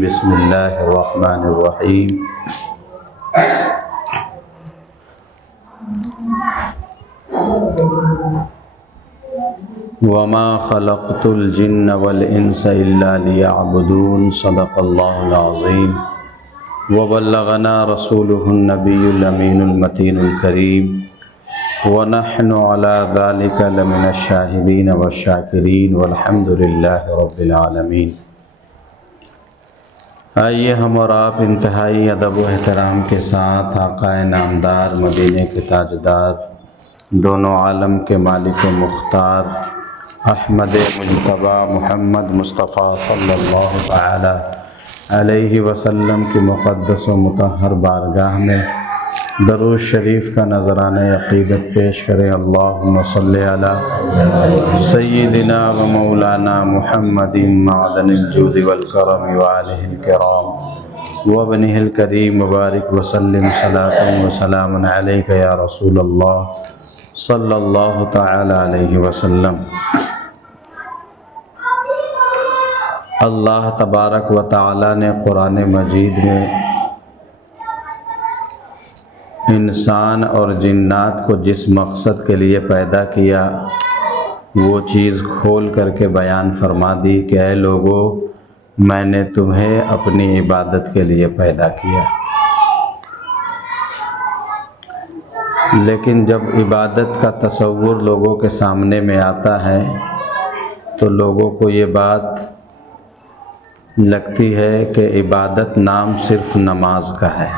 بسم اللہ الرحمن الرحیم وما خلقت الجن والانس الا لیعبدون صدق اللہ العظیم وبلغنا رسوله النبی الامین المتین الکریم ونحن على ذلك لمن الشاہدین والشاکرین والحمد للہ رب العالمین۔ آئیے ہم اور آپ انتہائی ادب و احترام کے ساتھ آقا نامدار مدینے کے تاجدار دونوں عالم کے مالک و مختار احمد مجتبی محمد مصطفیٰ صلی اللہ تعالی علیہ وسلم کی مقدس و مطہر بارگاہ میں درود شریف کا نذرانہ عقیدت پیش کریں۔ اللہم صلی علی سیدنا و مولانا محمد معدن الجود والکرم وآلہ الکرام وابنہ الکریم وبارک وسلم صلاۃ وسلام علیک یا رسول اللہ صلی اللہ تعالی علیہ وسلم۔ اللہ تبارک و تعالی نے قرآن مجید میں انسان اور جنات کو جس مقصد کے لیے پیدا کیا وہ چیز کھول کر کے بیان فرما دی کہ اے لوگو، میں نے تمہیں اپنی عبادت کے لیے پیدا کیا۔ لیکن جب عبادت کا تصور لوگوں کے سامنے میں آتا ہے تو لوگوں کو یہ بات لگتی ہے کہ عبادت نام صرف نماز کا ہے،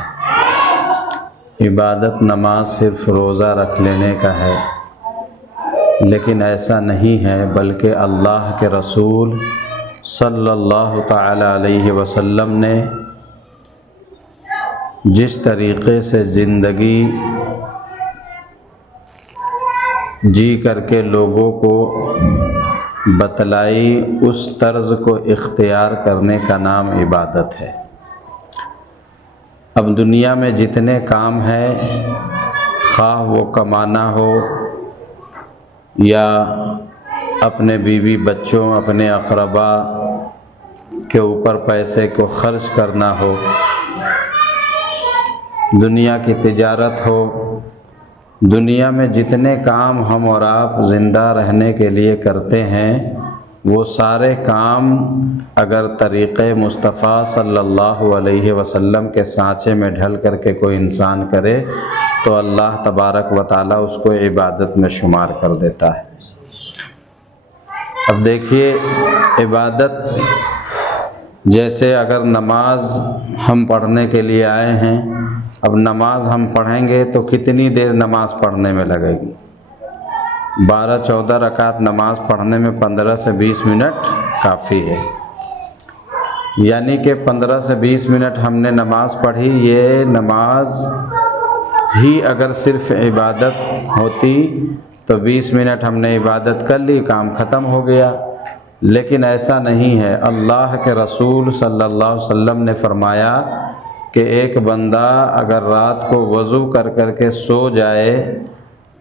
عبادت نماز صرف روزہ رکھ لینے کا ہے، لیکن ایسا نہیں ہے، بلکہ اللہ کے رسول صلی اللہ تعالی علیہ وسلم نے جس طریقے سے زندگی جی کر کے لوگوں کو بتلائی، اس طرز کو اختیار کرنے کا نام عبادت ہے۔ اب دنیا میں جتنے کام ہیں، خواہ وہ کمانا ہو یا اپنے بیوی بچوں اپنے اقربا کے اوپر پیسے کو خرچ کرنا ہو، دنیا کی تجارت ہو، دنیا میں جتنے کام ہم اور آپ زندہ رہنے کے لیے کرتے ہیں، وہ سارے کام اگر طریقے مصطفیٰ صلی اللہ علیہ وسلم کے سانچے میں ڈھل کر کے کوئی انسان کرے تو اللہ تبارک و تعالیٰ اس کو عبادت میں شمار کر دیتا ہے۔ اب دیکھیے، عبادت جیسے اگر نماز ہم پڑھنے کے لیے آئے ہیں، اب نماز ہم پڑھیں گے تو کتنی دیر نماز پڑھنے میں لگے گی؟ 12-14 رکعت نماز پڑھنے میں 15 سے 20 منٹ کافی ہے، یعنی کہ 15 سے 20 منٹ ہم نے نماز پڑھی۔ یہ نماز ہی اگر صرف عبادت ہوتی تو 20 منٹ ہم نے عبادت کر لی، کام ختم ہو گیا، لیکن ایسا نہیں ہے۔ اللہ کے رسول صلی اللہ علیہ وسلم نے فرمایا کہ ایک بندہ اگر رات کو وضو کر کر کے سو جائے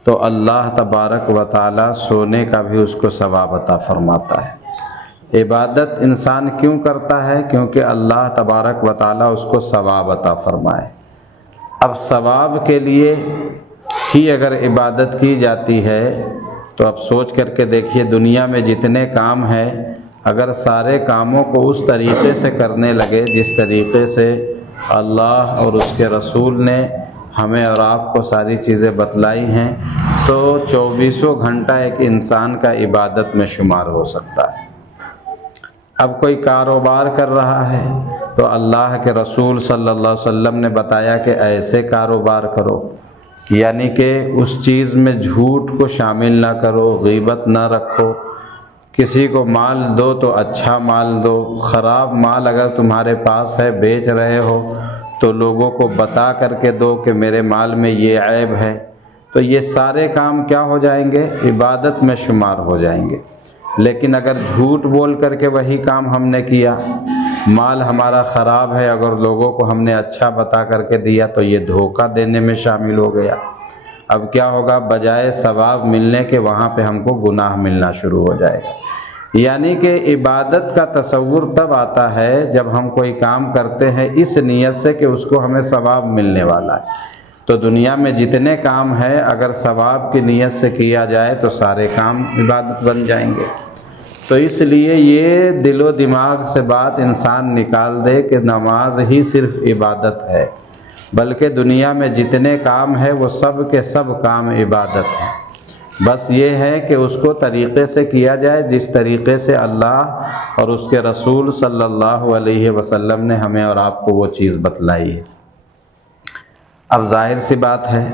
تو اللہ تبارک و تعالیٰ سونے کا بھی اس کو ثواب عطا فرماتا ہے۔ عبادت انسان کیوں کرتا ہے؟ کیونکہ اللہ تبارک و تعالیٰ اس کو ثواب عطا فرمائے۔ اب ثواب کے لیے ہی اگر عبادت کی جاتی ہے تو اب سوچ کر کے دیکھیے، دنیا میں جتنے کام ہیں، اگر سارے کاموں کو اس طریقے سے کرنے لگے جس طریقے سے اللہ اور اس کے رسول نے ہمیں اور آپ کو ساری چیزیں بتلائی ہیں، تو 24 گھنٹہ ایک انسان کا عبادت میں شمار ہو سکتا ہے۔ اب کوئی کاروبار کر رہا ہے تو اللہ کے رسول صلی اللہ علیہ وسلم نے بتایا کہ ایسے کاروبار کرو، یعنی کہ اس چیز میں جھوٹ کو شامل نہ کرو، غیبت نہ رکھو، کسی کو مال دو تو اچھا مال دو، خراب مال اگر تمہارے پاس ہے بیچ رہے ہو تو لوگوں کو بتا کر کے دو کہ میرے مال میں یہ عیب ہے، تو یہ سارے کام کیا ہو جائیں گے؟ عبادت میں شمار ہو جائیں گے۔ لیکن اگر جھوٹ بول کر کے وہی کام ہم نے کیا، مال ہمارا خراب ہے، اگر لوگوں کو ہم نے اچھا بتا کر کے دیا تو یہ دھوکہ دینے میں شامل ہو گیا۔ اب کیا ہوگا؟ بجائے ثواب ملنے کے وہاں پہ ہم کو گناہ ملنا شروع ہو جائے گا۔ یعنی کہ عبادت کا تصور تب آتا ہے جب ہم کوئی کام کرتے ہیں اس نیت سے کہ اس کو ہمیں ثواب ملنے والا ہے۔ تو دنیا میں جتنے کام ہیں اگر ثواب کی نیت سے کیا جائے تو سارے کام عبادت بن جائیں گے۔ تو اس لیے یہ دل و دماغ سے بات انسان نکال دے کہ نماز ہی صرف عبادت ہے، بلکہ دنیا میں جتنے کام ہیں وہ سب کے سب کام عبادت ہیں۔ بس یہ ہے کہ اس کو طریقے سے کیا جائے جس طریقے سے اللہ اور اس کے رسول صلی اللہ علیہ وسلم نے ہمیں اور آپ کو وہ چیز بتلائی ہے۔ اب ظاہر سی بات ہے،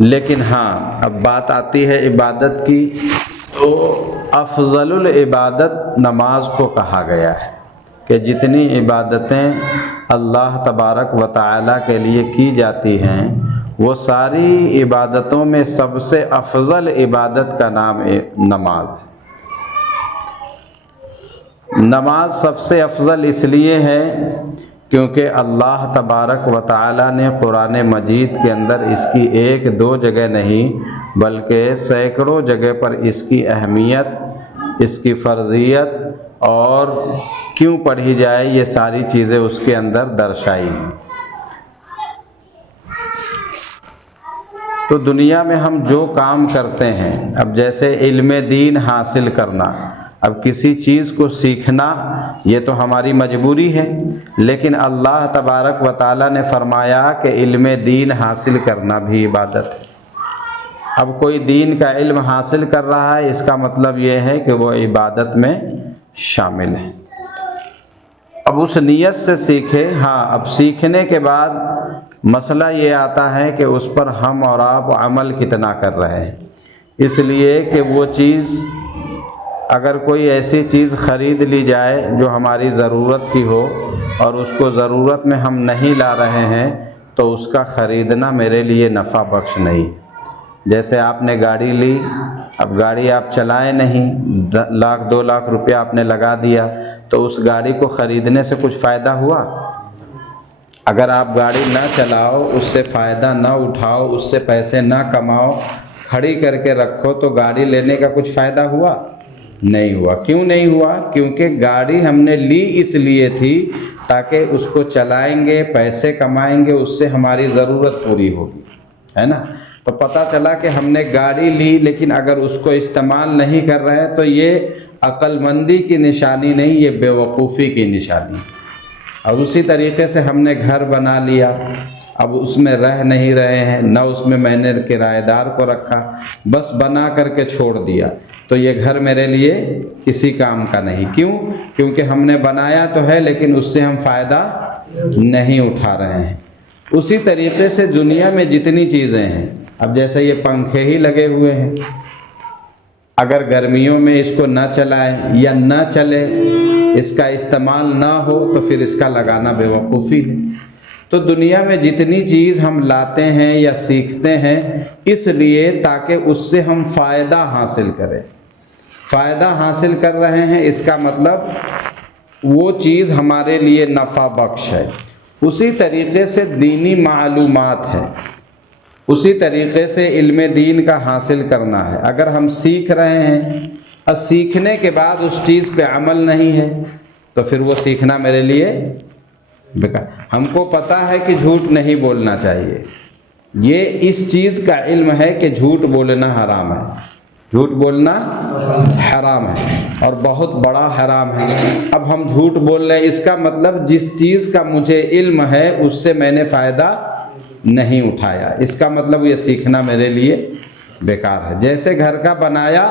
لیکن ہاں اب بات آتی ہے عبادت کی، تو افضل العبادت نماز کو کہا گیا ہے کہ جتنی عبادتیں اللہ تبارک و تعالیٰ کے لیے کی جاتی ہیں وہ ساری عبادتوں میں سب سے افضل عبادت کا نام نماز ہے۔ نماز سب سے افضل اس لیے ہے کیونکہ اللہ تبارک و تعالیٰ نے قرآن مجید کے اندر اس کی ایک دو جگہ نہیں بلکہ سینکڑوں جگہ پر اس کی اہمیت، اس کی فرضیت اور کیوں پڑھی جائے یہ ساری چیزیں اس کے اندر درشائی ہیں۔ تو دنیا میں ہم جو کام کرتے ہیں، اب جیسے علم دین حاصل کرنا، اب کسی چیز کو سیکھنا یہ تو ہماری مجبوری ہے، لیکن اللہ تبارک و تعالیٰ نے فرمایا کہ علم دین حاصل کرنا بھی عبادت ہے۔ اب کوئی دین کا علم حاصل کر رہا ہے اس کا مطلب یہ ہے کہ وہ عبادت میں شامل ہے۔ اب اس نیت سے سیکھے۔ ہاں اب سیکھنے کے بعد مسئلہ یہ آتا ہے کہ اس پر ہم اور آپ عمل کتنا کر رہے ہیں، اس لیے کہ وہ چیز اگر کوئی ایسی چیز خرید لی جائے جو ہماری ضرورت کی ہو اور اس کو ضرورت میں ہم نہیں لا رہے ہیں تو اس کا خریدنا میرے لیے نفع بخش نہیں۔ جیسے آپ نے گاڑی لی، اب گاڑی آپ چلائیں نہیں، 1,00,000 2 لاکھ روپیہ آپ نے لگا دیا تو اس گاڑی کو خریدنے سے کچھ فائدہ ہوا؟ اگر آپ گاڑی نہ چلاؤ، اس سے فائدہ نہ اٹھاؤ، اس سے پیسے نہ کماؤ، کھڑی کر کے رکھو تو گاڑی لینے کا کچھ فائدہ ہوا؟ نہیں ہوا۔ کیوں نہیں ہوا؟ کیونکہ گاڑی ہم نے لی اس لیے تھی تاکہ اس کو چلائیں گے، پیسے کمائیں گے، اس سے ہماری ضرورت پوری ہوگی، ہے نا؟ تو پتہ چلا کہ ہم نے گاڑی لی لیکن اگر اس کو استعمال نہیں کر رہے ہیں تو یہ عقل مندی کی نشانی نہیں، یہ بے وقوفی کی نشانی ہے۔ اور اسی طریقے سے ہم نے گھر بنا لیا، اب اس میں رہ نہیں رہے ہیں، نہ اس میں میں نے کرایہ دار کو رکھا، بس بنا کر کے چھوڑ دیا، تو یہ گھر میرے لیے کسی کام کا نہیں۔ کیوں؟ کیونکہ ہم نے بنایا تو ہے لیکن اس سے ہم فائدہ نہیں اٹھا رہے ہیں۔ اسی طریقے سے دنیا میں جتنی چیزیں ہیں، اب جیسے یہ پنکھے ہی لگے ہوئے ہیں، اگر گرمیوں میں اس کو نہ چلائیں یا نہ چلے، اس کا استعمال نہ ہو تو پھر اس کا لگانا بے وقوفی ہے۔ تو دنیا میں جتنی چیز ہم لاتے ہیں یا سیکھتے ہیں اس لیے تاکہ اس سے ہم فائدہ حاصل کریں۔ فائدہ حاصل کر رہے ہیں اس کا مطلب وہ چیز ہمارے لیے نفع بخش ہے۔ اسی طریقے سے دینی معلومات ہے، اسی طریقے سے علم دین کا حاصل کرنا ہے۔ اگر ہم سیکھ رہے ہیں اور سیکھنے کے بعد اس چیز پہ عمل نہیں ہے تو پھر وہ سیکھنا میرے لیے بیکار۔ ہم کو پتہ ہے کہ جھوٹ نہیں بولنا چاہیے، یہ اس چیز کا علم ہے کہ جھوٹ بولنا حرام ہے، جھوٹ بولنا حرام ہے اور بہت بڑا حرام ہے۔ اب ہم جھوٹ بول رہے ہیں، اس کا مطلب جس چیز کا مجھے علم ہے اس سے میں نے فائدہ نہیں اٹھایا، اس کا مطلب یہ سیکھنا میرے لیے بیکار ہے۔ جیسے گھر کا بنایا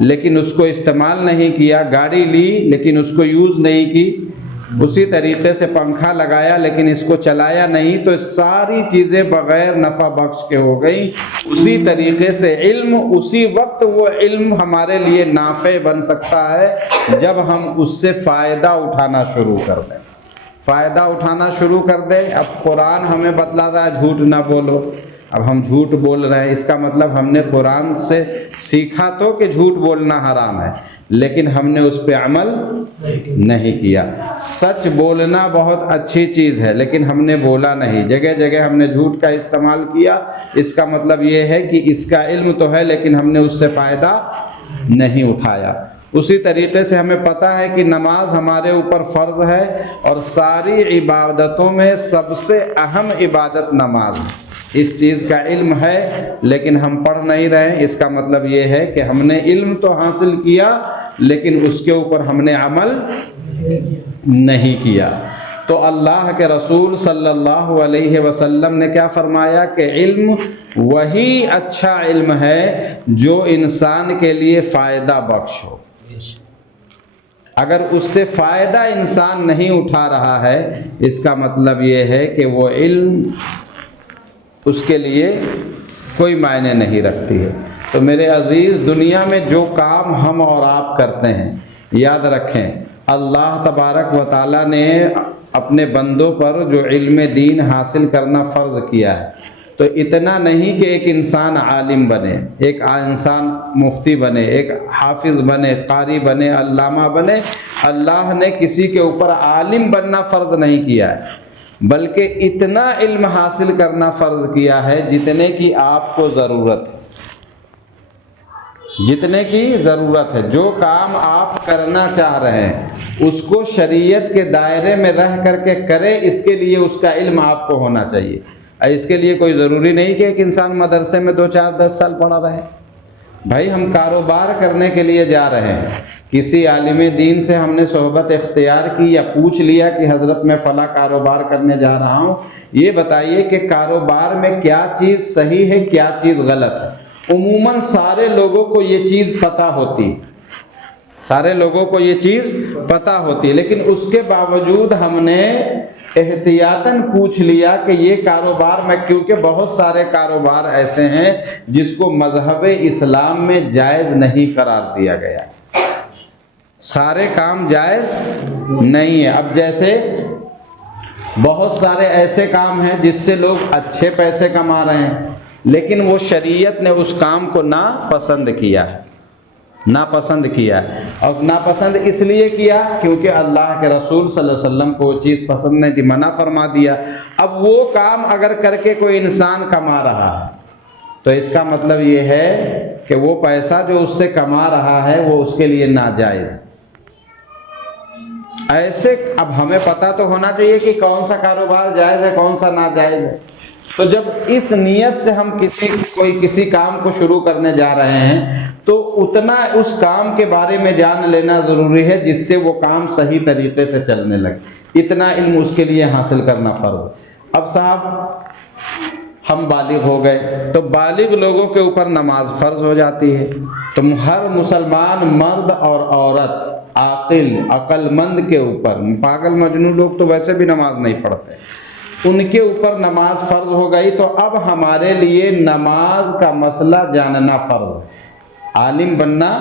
لیکن اس کو استعمال نہیں کیا، گاڑی لی لیکن اس کو یوز نہیں کی، اسی طریقے سے پنکھا لگایا لیکن اس کو چلایا نہیں، تو ساری چیزیں بغیر نفع بخش کے ہو گئی۔ اسی طریقے سے علم، اسی وقت وہ علم ہمارے لیے نافع بن سکتا ہے جب ہم اس سے فائدہ اٹھانا شروع کر دیں۔ فائدہ اٹھانا شروع کر دیں۔ اب قرآن ہمیں بتلا رہا ہے جھوٹ نہ بولو، اب ہم جھوٹ بول رہے ہیں، اس کا مطلب ہم نے قرآن سے سیکھا تو کہ جھوٹ بولنا حرام ہے لیکن ہم نے اس پہ عمل نہیں کیا۔ سچ بولنا بہت اچھی چیز ہے لیکن ہم نے بولا نہیں، جگہ جگہ ہم نے جھوٹ کا استعمال کیا، اس کا مطلب یہ ہے کہ اس کا علم تو ہے لیکن ہم نے اس سے فائدہ نہیں اٹھایا۔ اسی طریقے سے ہمیں پتہ ہے کہ نماز ہمارے اوپر فرض ہے اور ساری عبادتوں میں سب سے اہم عبادت نماز ہے۔ اس چیز کا علم ہے لیکن ہم پڑھ نہیں رہے، اس کا مطلب یہ ہے کہ ہم نے علم تو حاصل کیا لیکن اس کے اوپر ہم نے عمل نہیں کیا۔ تو اللہ کے رسول صلی اللہ علیہ وسلم نے کیا فرمایا کہ علم وہی اچھا علم ہے جو انسان کے لیے فائدہ بخش ہو۔ اگر اس سے فائدہ انسان نہیں اٹھا رہا ہے، اس کا مطلب یہ ہے کہ وہ علم اس کے لیے کوئی معنی نہیں رکھتی ہے۔ تو میرے عزیز، دنیا میں جو کام ہم اور آپ کرتے ہیں، یاد رکھیں اللہ تبارک و تعالیٰ نے اپنے بندوں پر جو علم دین حاصل کرنا فرض کیا ہے، تو اتنا نہیں کہ ایک انسان عالم بنے، ایک انسان مفتی بنے، ایک حافظ بنے، قاری بنے، علامہ بنے۔ اللہ نے کسی کے اوپر عالم بننا فرض نہیں کیا ہے، بلکہ اتنا علم حاصل کرنا فرض کیا ہے جتنے کی آپ کو ضرورت ہے، جتنے کی ضرورت ہے۔ جو کام آپ کرنا چاہ رہے ہیں اس کو شریعت کے دائرے میں رہ کر کے کرے، اس کے لیے اس کا علم آپ کو ہونا چاہیے۔ اس کے لیے کوئی ضروری نہیں کہ ایک انسان مدرسے میں 2 4 10 سال پڑھا رہے۔ بھائی ہم کاروبار کرنے کے لیے جا رہے ہیں، کسی عالم دین سے ہم نے صحبت اختیار کی یا پوچھ لیا کہ حضرت میں فلاں کاروبار کرنے جا رہا ہوں، یہ بتائیے کہ کاروبار میں کیا چیز صحیح ہے، کیا چیز غلط ہے۔ عموماً سارے لوگوں کو یہ چیز پتہ ہوتی، سارے لوگوں کو یہ چیز پتہ ہوتی ہے، لیکن اس کے باوجود ہم نے احتیاطاً پوچھ لیا کہ یہ کاروبار میں، کیونکہ بہت سارے کاروبار ایسے ہیں جس کو مذہب اسلام میں جائز نہیں قرار دیا گیا، سارے کام جائز نہیں ہے۔ اب جیسے بہت سارے ایسے کام ہیں جس سے لوگ اچھے پیسے کما رہے ہیں، لیکن وہ شریعت نے اس کام کو ناپسند کیا ہے، ناپسند کیا ہے۔ اور ناپسند اس لیے کیا کیونکہ اللہ کے رسول صلی اللہ علیہ وسلم کو وہ چیز پسند نہیں تھی، منع فرما دیا۔ اب وہ کام اگر کر کے کوئی انسان کما رہا ہے تو اس کا مطلب یہ ہے کہ وہ پیسہ جو اس سے کما رہا ہے وہ اس کے لیے ناجائز۔ ایسے اب ہمیں پتہ تو ہونا چاہیے کہ کون سا کاروبار جائز ہے، کون سا ناجائز ہے۔ تو جب اس نیت سے ہم کسی کام کو شروع کرنے جا رہے ہیں تو اتنا اس کام کے بارے میں جان لینا ضروری ہے جس سے وہ کام صحیح طریقے سے چلنے لگے، اتنا علم اس کے لیے حاصل کرنا فرض۔ اب صاحب ہم بالغ ہو گئے تو بالغ لوگوں کے اوپر نماز فرض ہو جاتی ہے، تو ہر مسلمان مرد اور عورت عقل مند کے اوپر، پاگل مجنون لوگ تو ویسے بھی نماز نہیں پڑھتے، ان کے اوپر نماز فرض ہو گئی۔ تو اب ہمارے لیے نماز کا مسئلہ جاننا فرض ہے، عالم بننا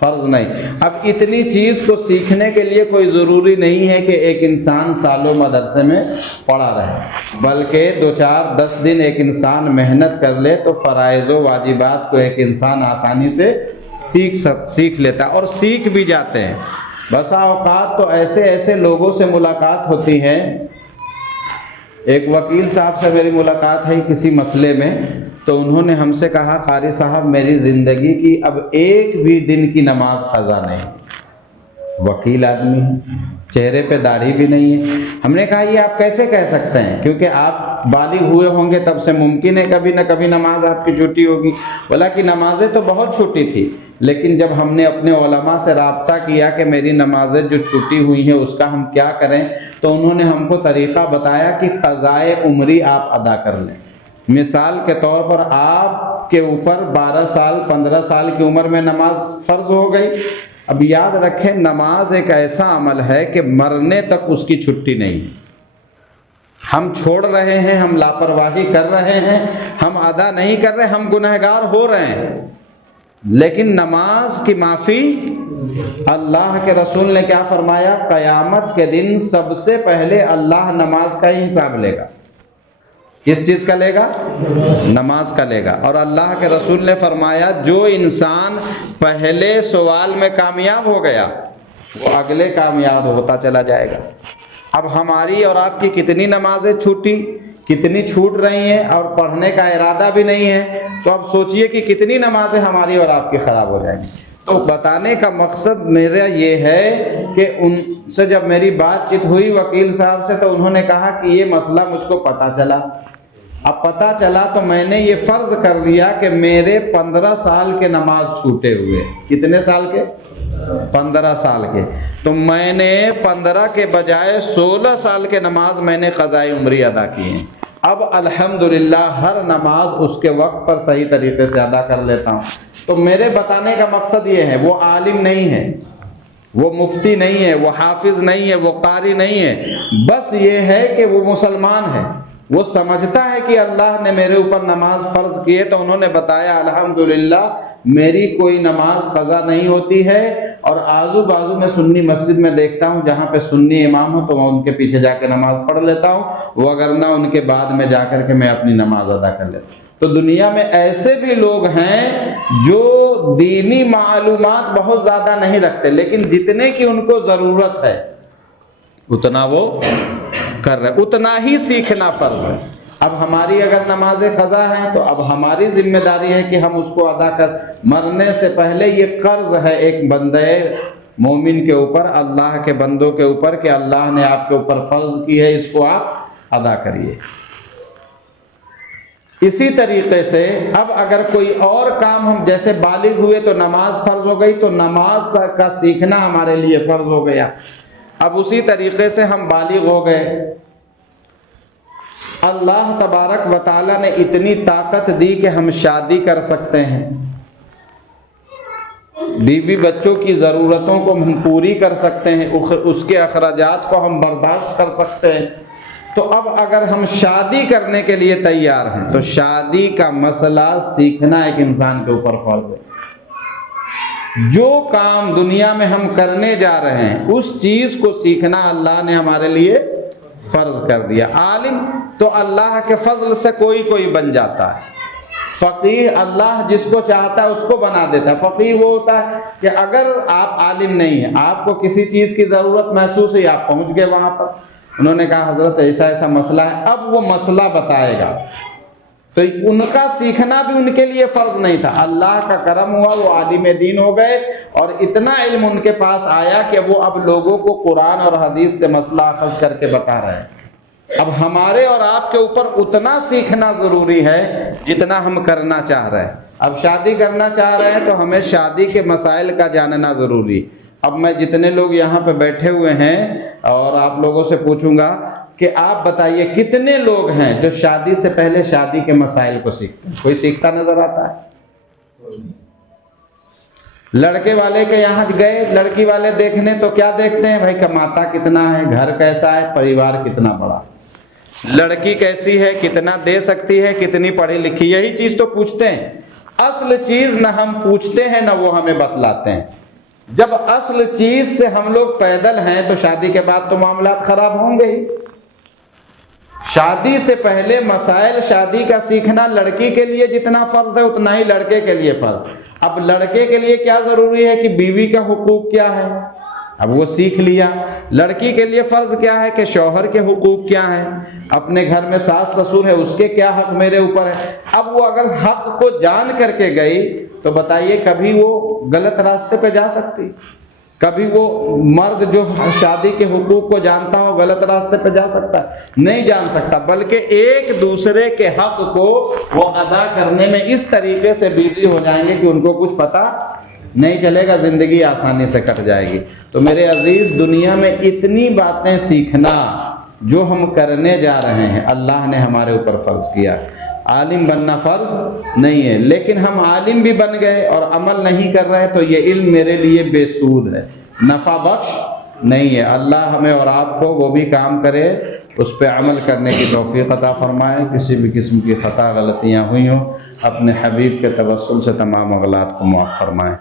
فرض نہیں۔ اب اتنی چیز کو سیکھنے کے لیے کوئی ضروری نہیں ہے کہ ایک انسان سالوں مدرسے میں پڑھا رہے، بلکہ 2 4 10 دن ایک انسان محنت کر لے تو فرائض و واجبات کو ایک انسان آسانی سے سیکھ لیتا اور سیکھ بھی جاتے ہیں۔ بسا اوقات تو ایسے لوگوں سے ملاقات ہوتی ہے۔ ایک وکیل صاحب سے میری ملاقات ہے کسی مسئلے میں، تو انہوں نے ہم سے کہا قاری صاحب میری زندگی کی اب ایک بھی دن کی نماز قضا نہیں۔ وکیل آدمی ہے، چہرے پہ داڑھی بھی نہیں ہے۔ ہم نے کہا یہ آپ کیسے کہہ سکتے ہیں، کیونکہ آپ بالغ ہوئے ہوں گے تب سے ممکن ہے کبھی نہ کبھی نماز آپ کی چھوٹی ہوگی۔ بولا کہ نمازیں تو بہت چھوٹی تھی، لیکن جب ہم نے اپنے علماء سے رابطہ کیا کہ میری نمازیں جو چھوٹی ہوئی ہیں اس کا ہم کیا کریں، تو انہوں نے ہم کو طریقہ بتایا کہ قضائے عمری آپ ادا کر لیں۔ مثال کے طور پر آپ کے اوپر 12 سال 15 سال کی عمر میں نماز فرض ہو گئی۔ اب یاد رکھیں نماز ایک ایسا عمل ہے کہ مرنے تک اس کی چھٹی نہیں ہے۔ ہم چھوڑ رہے ہیں، ہم لاپرواہی کر رہے ہیں، ہم ادا نہیں کر رہے، ہم گنہگار ہو رہے ہیں، لیکن نماز کی معافی اللہ کے رسول نے کیا فرمایا، قیامت کے دن سب سے پہلے اللہ نماز کا ہی حساب لے گا۔ کس چیز کا لے گا؟ نماز کا لے گا۔ اور اللہ کے رسول نے فرمایا جو انسان پہلے سوال میں کامیاب ہو گیا وہ اگلے کامیاب ہوتا چلا جائے گا۔ اب ہماری اور آپ کی کتنی نمازیں کتنی چھوٹ رہی ہیں اور پڑھنے کا ارادہ بھی نہیں ہے، تو اب سوچئے کہ کتنی نمازیں ہماری اور آپ کی خراب ہو جائیں گی۔ تو بتانے کا مقصد میرا یہ ہے کہ ان سے جب میری بات چیت ہوئی وکیل صاحب سے، تو انہوں نے کہا کہ یہ مسئلہ مجھ کو پتہ چلا. اب پتہ چلا تو میں نے یہ فرض کر دیا کہ میرے 15 سال کے نماز چھوٹے ہوئے. کتنے سال کے؟ 15 سال کے. تو میں نے 15 کے بجائے 16 سال کے نماز میں نے قضائے عمری ادا کی ہیں. اب الحمدللہ ہر نماز اس کے وقت پر صحیح طریقے سے ادا کر لیتا ہوں. تو میرے بتانے کا مقصد یہ ہے، وہ عالم نہیں ہے، وہ مفتی نہیں ہے، وہ حافظ نہیں ہے، وہ قاری نہیں ہے، بس یہ ہے کہ وہ مسلمان ہے، وہ سمجھتا ہے کہ اللہ نے میرے اوپر نماز فرض کی ہے. تو انہوں نے بتایا الحمدللہ میری کوئی نماز قضا نہیں ہوتی ہے، اور آزو بازو میں سنی مسجد میں دیکھتا ہوں جہاں پہ سنی امام ہو تو میں ان کے پیچھے جا کے نماز پڑھ لیتا ہوں، وگرنہ ان کے بعد میں جا کر کے میں اپنی نماز ادا کر لیتا ہوں. تو دنیا میں ایسے بھی لوگ ہیں جو دینی معلومات بہت زیادہ نہیں رکھتے، لیکن جتنے کی ان کو ضرورت ہے اتنا وہ کر رہے، اتنا ہی سیکھنا فرض ہے. اب ہماری اگر نماز قضا ہے تو اب ہماری ذمہ داری ہے کہ ہم اس کو ادا کر. مرنے سے پہلے یہ قرض ہے ایک بندے مومن کے اوپر، اللہ کے بندوں کے اوپر، کہ اللہ نے آپ کے اوپر فرض کی ہے، اس کو آپ ادا کریے. اسی طریقے سے اب اگر کوئی اور کام، ہم جیسے بالغ ہوئے تو نماز فرض ہو گئی، تو نماز کا سیکھنا ہمارے لیے فرض ہو گیا. اب اسی طریقے سے ہم بالغ ہو گئے، اللہ تبارک و تعالی نے اتنی طاقت دی کہ ہم شادی کر سکتے ہیں، بیوی بچوں کی ضرورتوں کو ہم پوری کر سکتے ہیں، اس کے اخراجات کو ہم برداشت کر سکتے ہیں. تو اب اگر ہم شادی کرنے کے لیے تیار ہیں تو شادی کا مسئلہ سیکھنا ایک انسان کے اوپر فرض ہے. جو کام دنیا میں ہم کرنے جا رہے ہیں اس چیز کو سیکھنا اللہ نے ہمارے لیے فرض کر دیا. عالم تو اللہ کے فضل سے کوئی بن جاتا ہے. فقیہ اللہ جس کو چاہتا ہے اس کو بنا دیتا ہے. فقیہ وہ ہوتا ہے کہ اگر آپ عالم نہیں ہیں، آپ کو کسی چیز کی ضرورت محسوس ہوئی، آپ پہنچ گئے وہاں پر، انہوں نے کہا حضرت ایسا ایسا مسئلہ ہے، اب وہ مسئلہ بتائے گا. تو ان کا سیکھنا بھی ان کے لیے فرض نہیں تھا. اللہ کا کرم ہوا، وہ عالم دین ہو گئے، اور اتنا علم ان کے پاس آیا کہ وہ اب لوگوں کو قرآن اور حدیث سے مسئلہ اخذ کر کے بتا رہے ہیں. اب ہمارے اور آپ کے اوپر اتنا سیکھنا ضروری ہے جتنا ہم کرنا چاہ رہے ہیں. اب شادی کرنا چاہ رہے ہیں تو ہمیں شادی کے مسائل کا جاننا ضروری. اب میں جتنے لوگ یہاں پہ بیٹھے ہوئے ہیں اور آپ لوگوں سے پوچھوں گا کہ آپ بتائیے کتنے لوگ ہیں جو شادی سے پہلے شادی کے مسائل کو سیکھتے ہیں؟ کوئی سیکھتا نظر آتا ہے؟ لڑکے والے کے یہاں گئے لڑکی والے دیکھنے تو کیا دیکھتے ہیں؟ بھائی کماتا کتنا ہے، گھر کیسا ہے، پریوار کتنا بڑا، لڑکی کیسی ہے، کتنا دے سکتی ہے، کتنی پڑھی لکھی، یہی چیز تو پوچھتے ہیں. اصل چیز نہ ہم پوچھتے ہیں نہ وہ ہمیں بتلاتے ہیں. جب اصل چیز سے ہم لوگ پیدل ہیں تو شادی کے بعد تو معاملات خراب ہوں گے ہی. شادی سے پہلے مسائل شادی کا سیکھنا لڑکی کے لیے جتنا فرض ہے اتنا ہی لڑکے کے لیے فرض. اب لڑکے کے لیے کیا ضروری ہے کہ بیوی کا حقوق کیا ہے، اب وہ سیکھ لیا. لڑکی کے لیے فرض کیا ہے کہ شوہر کے حقوق کیا ہیں، اپنے گھر میں ساس سسر ہے اس کے کیا حق میرے اوپر ہے. اب وہ اگر حق کو جان کر کے گئی تو بتائیے کبھی وہ غلط راستے پہ جا سکتی؟ کبھی وہ مرد جو شادی کے حقوق کو جانتا ہو غلط راستے پہ جا سکتا ہے؟ نہیں جان سکتا. بلکہ ایک دوسرے کے حق کو وہ ادا کرنے میں اس طریقے سے بیزی ہو جائیں گے کہ ان کو کچھ پتہ نہیں چلے گا، زندگی آسانی سے کٹ جائے گی. تو میرے عزیز، دنیا میں اتنی باتیں سیکھنا جو ہم کرنے جا رہے ہیں اللہ نے ہمارے اوپر فرض کیا. عالم بننا فرض نہیں ہے، لیکن ہم عالم بھی بن گئے اور عمل نہیں کر رہے تو یہ علم میرے لیے بے سود ہے، نفع بخش نہیں ہے. اللہ ہمیں اور آپ کو وہ بھی کام کرے اس پہ عمل کرنے کی توفیق عطا فرمائے. کسی بھی قسم کی خطا غلطیاں ہوئی ہوں اپنے حبیب کے توسل سے تمام اغلاط کو معاف فرمائے.